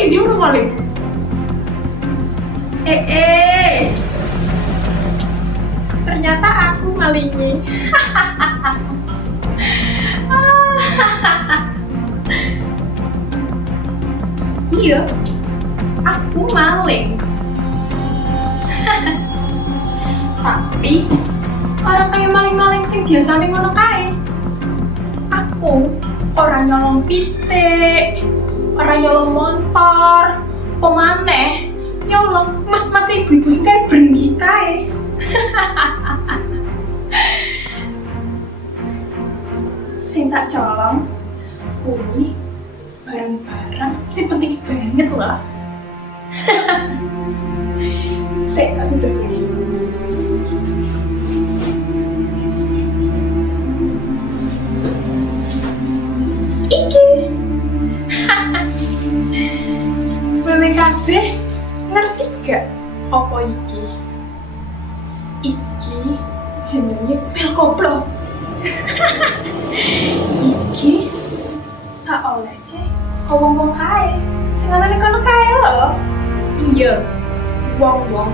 Ini udah maling. Ternyata aku malingnya. Iya, aku maling. Tapi orang kayak maling-maling sing biasanya ngono kae. Aku orang nyolong pitik, orang nyolong motor, pemaneh nyolong mas-mas ibu-ibu sing kae brenggi kae. Sing tak colong kuwi barang-barang sing penting banget lah. Sik tak tutup. Iki WWKB ngerti gak apa iki? Iki jenenge pil koplo. Iki tak olehke kok wong-wong kae sing ana ning kono kae lho. Iya, wong-wong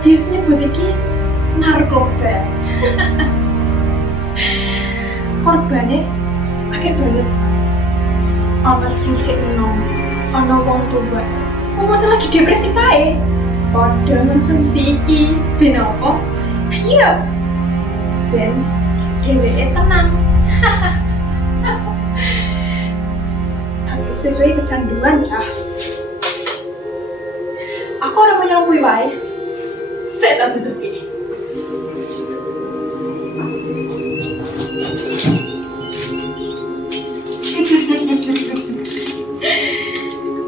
biasanya buat iki narkoba. Korbannya akeh banget. Ana sing sik enom, ana wong tua. Wong masa lagi depresi kae. Padha konsumsi iki ben apa? Iya. Ben dheweke tenang. Tapi sesuai kecanduan, Cah. Aku orang mau nyolong kuwi wae. Sik tak tutupi.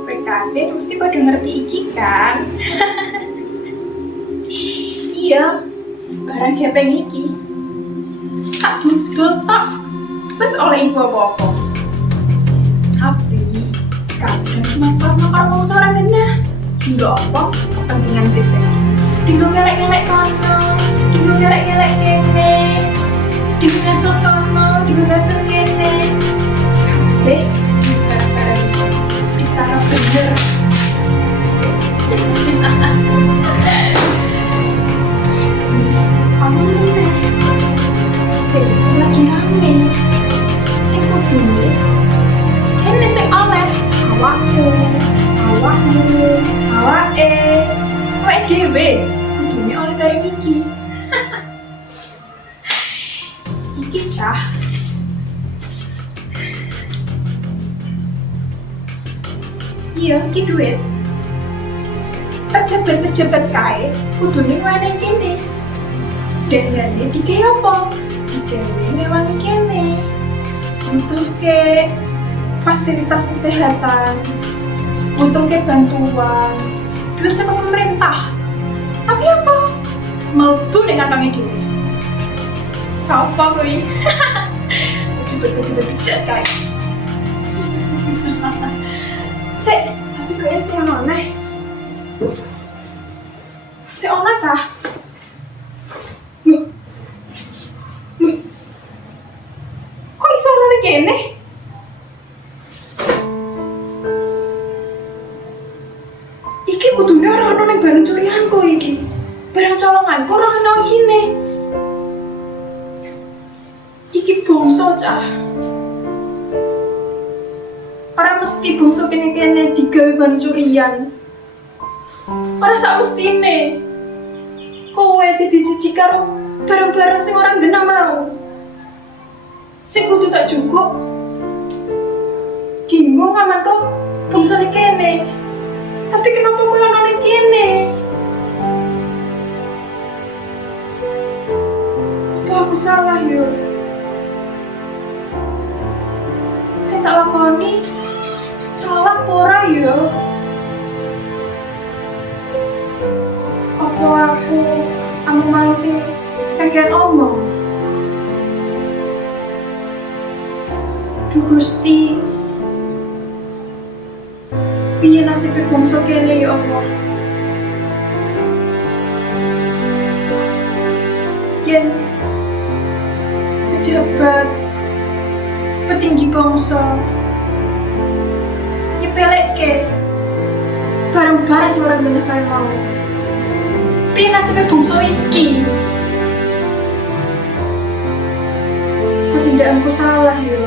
PKB mesti pada ngerti iki kan? Iya, barang gepeng iki tak dudul tak wis oleh info apa-apa. Tapi kadang makar-makar wong seorang genah hingga apa kepentingan pribadi. Dinggo ngelek-ngelek kono, dinggo ngelek-ngelek kene, dinggo ngasut kono, dinggo ngasut kene. Kabeh ditaruh bener. Kamu nih, sing lagi rame, sing kudune, kene sing oleh awakmu, awake dhewe, kudune oleh bareng iki. Iki Cah. Iya, iki duit. Pejabat-pejabat kae kudune ngene kene. Dandane dikei apa? Dikei mewangi kene. Butuh ke fasilitas kesehatan, butuh ke bantuan, duit saka pemerintah. Tapi apa? Mlebu ning kantongnya dhewe. Sapa kuwi? Pejabat-pejabat bijak kae. Sik, tapi kayaknya sih yang aneh. Si Ona Cah. Kok iso ana ning kene? Iki kudune ora ana ning barang curianku iki. Barang colonganku ora ana kene. Iki bongso Cah. Ora mesti bongso kene-kene digawe barang curian. Ora sak mestine. Kowe disiji karo barang-barang sing ora genah mau. Sing kudu tak jukuk. Gimbo ngamanku bongsone kene. Tapi kenapa kowe ana ning kene? Apa aku salah yo? Sing tak lakoni salah apa ora yo? Apa aku mau sing kakean omong? Duh Gusti, piye nasibé bangsa kene ya Allah? Yen pejabat, petinggi bangsa nyepelekke bareng-bareng sih orang gila kayak mau. Tapi nasibnya bungsu iki. Kok tindakanku salah ya?